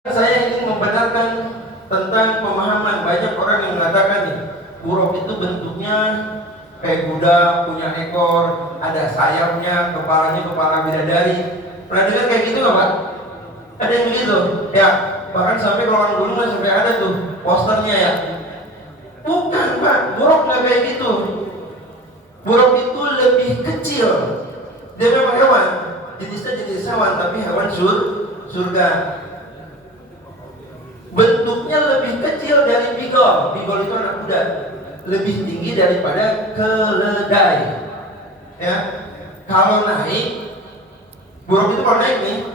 Saya ingin membenarkan tentang pemahaman banyak orang yang mengatakan nih, buruk itu bentuknya kayak kuda, punya ekor, ada sayapnya, kepalanya kepala bidadari. Pernah dengar kayak gitu nggak Pak? Ada yang begitu? Ya, bahkan sampai kalau orang gunung sampai ada tuh posternya ya. Bukan Pak, buruk nggak kayak gitu. Buruk itu lebih kecil. Dia memang hewan, jenisnya jenis hewan, tapi hewan surga. Bentuknya lebih kecil dari bigol. Bigol itu anak kuda, lebih tinggi daripada keledai. Ya, kalau naik, buruk itu kalau naik nih,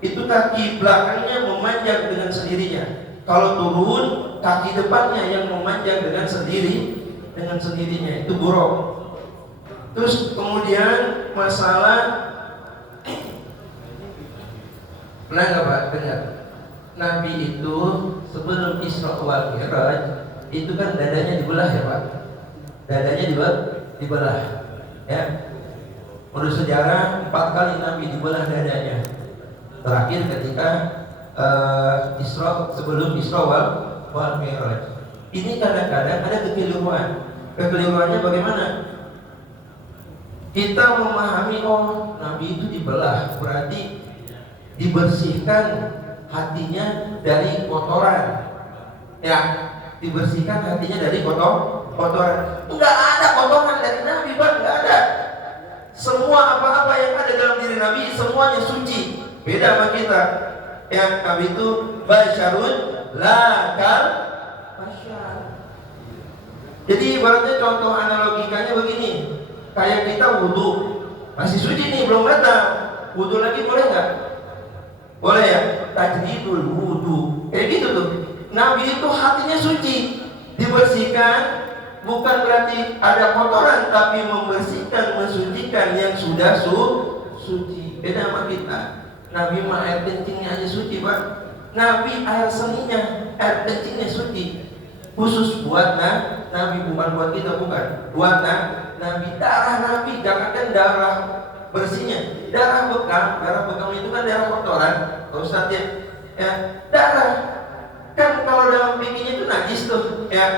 itu kaki belakangnya memanjang dengan sendirinya. Kalau turun, kaki depannya yang memanjang dengan sendirinya. Itu buruk. Terus kemudian masalah, pernah nggak Pak dengar? Nabi itu sebelum Isra wal Mi'raj itu kan dadanya dibelah ya Pak. Dadanya dibelah. Ya. Menurut sejarah 4 kali Nabi dibelah dadanya. Terakhir ketika sebelum Isra wal Mi'raj. Ini kadang-kadang ada kekeliruan. Kekeliruannya bagaimana? Kita memahami Nabi itu dibelah berarti dibersihkan hatinya dari kotoran, ya, dibersihkan hatinya dari kotoran. Enggak ada kotoran dari Nabi, Pak, enggak ada. Semua apa-apa yang ada dalam diri Nabi semuanya suci. Beda sama kita. Yang Nabi itu basyarun la kal basyar. Jadi ibaratnya contoh analogikanya begini, kayak kita wudhu masih suci nih, belum batal. Wudhu lagi boleh nggak? Boleh ya, tajdidul wudu. Kayak gitu tuh. Nabi itu hatinya suci, dibersihkan, bukan berarti ada kotoran, tapi membersihkan, mensucikan yang sudah suci. Beda sama kita. Nabi mah air kencingnya aja suci, Pak. Nabi air seninya, air kencingnya suci. Khusus buat Nabi, bukan buat kita, bukan. Buat Nabi, darah Nabi, jangankan darah bersihnya, darah bekam itu kan darah kotoran, Ustaz ya, darah kan kalau dalam fikihnya itu najis tuh, ya,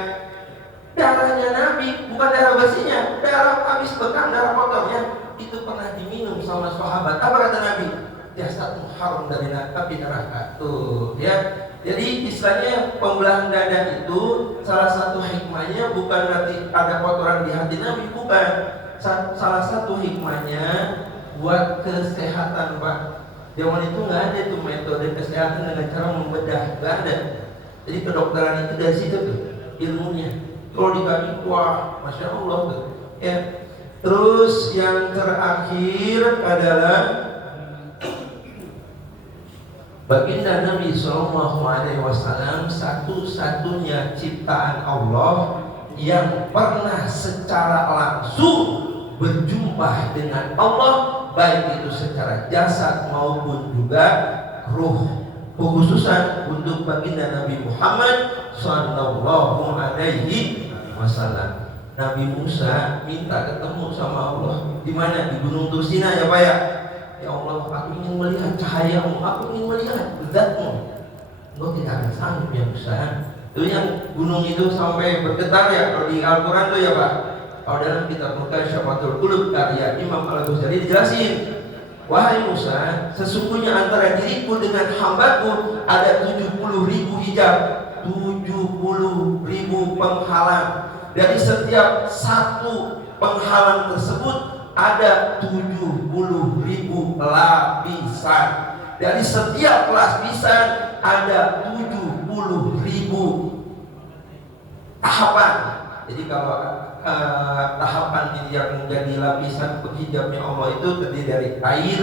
darahnya Nabi bukan darah bersihnya, darah habis bekam, darah kotornya itu pernah diminum sama sahabat. Apa kata Nabi? Jasadmu haram dari api neraka tuh, ya. Jadi istilahnya pembelahan dada itu salah satu hikmahnya bukan berarti ada kotoran di hati Nabi, bukan. Salah satu hikmahnya buat kesehatan, Pak. Zaman itu nggak ada tuh metode kesehatan dengan cara membedah, nggak ada. Jadi kedokteran itu dari situ tuh ilmunya. Kalau dikasih, wah, masya Allah tuh. Ya. Terus yang terakhir adalah baginda Nabi SAW satu-satunya ciptaan Allah yang pernah secara langsung berjumpa dengan Allah, baik itu secara jasad maupun juga ruh. Khususan untuk baginda Nabi Muhammad Sallallahu Alaihi Wasallam. Nabi Musa minta ketemu sama Allah. Di mana? Di Gunung Tursina ya Pak ya. Ya Allah, aku ingin melihat cahayamu, aku ingin melihat zatmu. Engkau tidak akan sanggup ya Musa. Itu yang gunung itu sampai bergetar ya, kalau di Al-Quran tuh ya Pak. Kalau dalam kitab Syafatul Qulub karya Imam Al-Ghazali dijelasin, wahai Musa, sesungguhnya antara diriku dengan hambaku ada 70.000 hijab, 70.000 penghalang. Dari setiap satu penghalang tersebut ada 70.000 lapisan. Dari setiap lapisan ada 70.000 tahapan. Jadi kalau tahapan yang menjadi lapisan penghijabnya Allah itu terdiri dari air,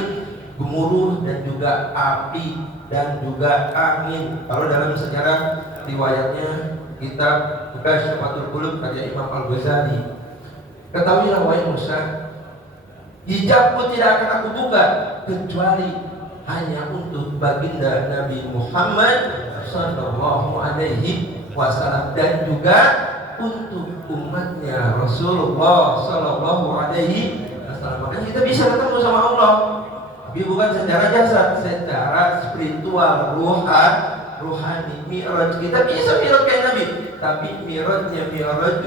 gemuruh, dan juga api, dan juga angin. Kalau dalam sejarah riwayatnya kitab Syafatul Qulub karya Imam Al-Ghazali, ketahuilah wahai Musa, hijabku tidak akan aku buka kecuali hanya untuk baginda Nabi Muhammad Sallallahu Alaihi Wasallam dan juga untuk umatnya Rasulullah Sallallahu Alaihi Wasallam. Maka kita bisa ketemu sama Allah, tapi bukan secara jasad, secara spiritual, ruhani. Mi'raj kita bisa mi'raj kayak Nabi, tapi mi'rajnya mi'raj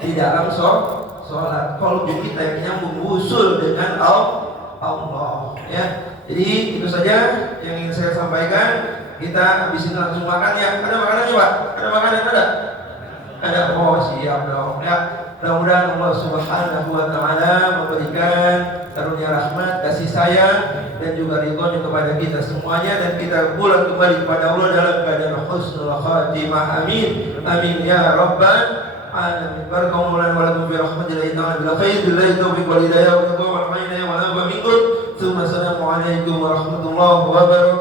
di dalam sholat. Kalau kita yang nyambung usul dengan Allah, ya. Jadi itu saja yang ingin saya sampaikan. Kita habis ini langsung makan ya. Ada makanannya Pak? Ada makanan ada? Ada. Oh siap dong ya. Mudah-mudahan Allah Subhanahu wa Ta'ala memberikan karunia rahmat, kasih sayang dan juga ridhonya kepada kita semuanya, dan kita pulang kembali kepada Allah dalam keadaan husnul khatimah. Amin. Amin ya rabbal alamin. Barakallahu wa lakum bi rahmatillahi ta'ala bil khair billahi taufiq wal hidayah wa tawfiq wal hidayah wa la minkum. Assalamualaikum warahmatullahi wabarakatuh.